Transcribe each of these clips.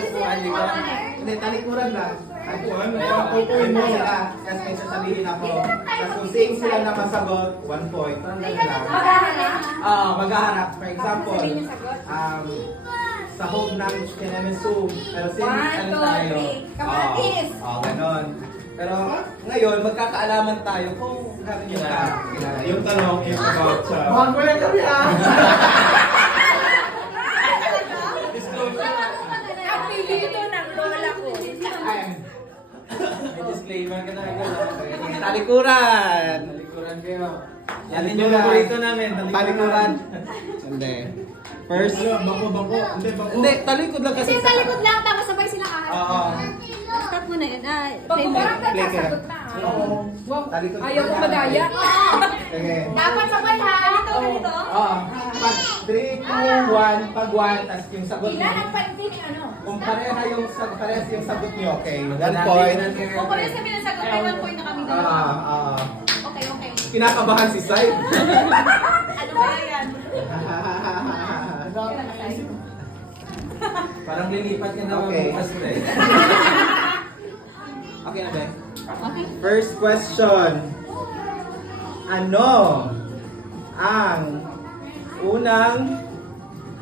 Hindi ko. Hindi, talikuran lang. Pupuin mo sila. Kasi may sasabihin ako. Tapos kung same sila na masagot, 1 point. Maghahanap? Maghahanap. For example, sahog ng tiramisu. Pero since ano tayo? Kamatis. Ganon. Pero ngayon, magkakaalaman tayo kung gano'n yung kilala. Yung tanong is about sa... Mahal ko lang kami Ang pilito ng lola ko. May disclaimer ka na ikaw. Talikuran! Talikuran kayo. Yan Talikuran. yung paborito namin. Talikuran. Hindi. First. Bangko. Hindi, talikod lang kasi. Kasi sa likod lang, tapos sabay sila kahit. Oo. Stop mo na yun. Pagkumarang ka Play ka. sagot na. Wow. Talikod. Ayaw ko madaya. Sige. Dapat sabay ha. Ganito, ganito. Oo. Pag 3, 2, 1, pag 1, tapos yung sagot Ilan mo. ang pantin ano? Kung parehas yung sagot niyo, okay. 1 Natin, point. natin. Kung pala sabi ng sagot, may 1 point na kami doon. Okay, okay. Kinakabahan si Sai. Ano ba yan? Parang lilipat ka na Okay. bukas na eh. Okay na ba? Okay. First question. Ano ang unang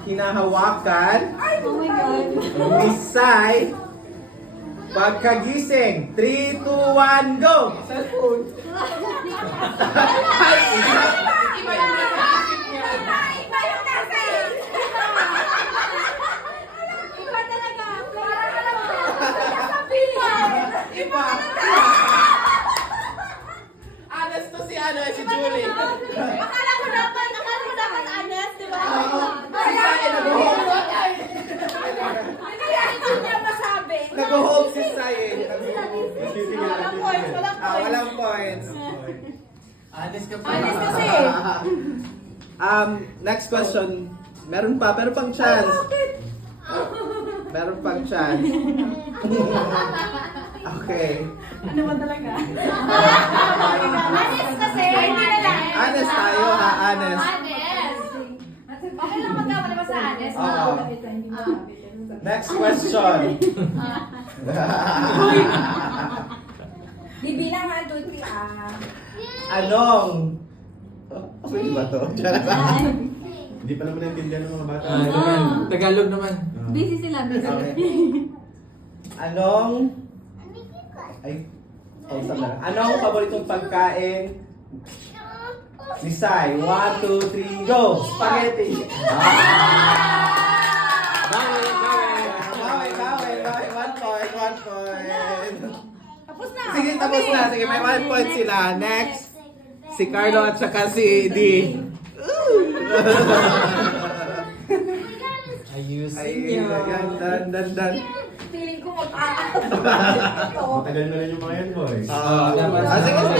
hinahawakan Oh my God. ni Sai pagkagising? 3, 2, 1, go! Cellphone. Iba yung nasa-isip niya. Iba yung nasa-isip. Iba talaga. Parang alam ko. Sasabihin. Iba. Honest to si Julie. Akala ko dapat honest, di ba? Si Sai nag-hope. Hindi niya masabi. Nag-hope si Sai. Walang points, walang points. Walang points. Honest ka pa. Honest kasi. Next question. Meron pa, pero pang chance. Meron pang chance. Okay. Ano ba talaga? Honest kasi. Hindi na lang. Honest tayo ha, honest. Honest. Okay lang magkamali ba sa honest? Oo. Next question. Bibilang 1, 2, 3 Anong? Pwede ba to? Hindi pa naman naintindihan ng mga bata. Tagalog naman. Busy sila, busy. Okay. Anong? Ay, pausap na lang. Anong paboritong pagkain ni Sai? 1, 2, 3, go! Spaghetti! Bawi. 1 point. Tapos na. Sige, tapos na. Sige, may 1 point sila. Next, si Carlo at saka si D. Ayusin Ay, niyo. dan. Feeling ko mag-aakot. Matagal na rin yung mga yan, boys. Sige.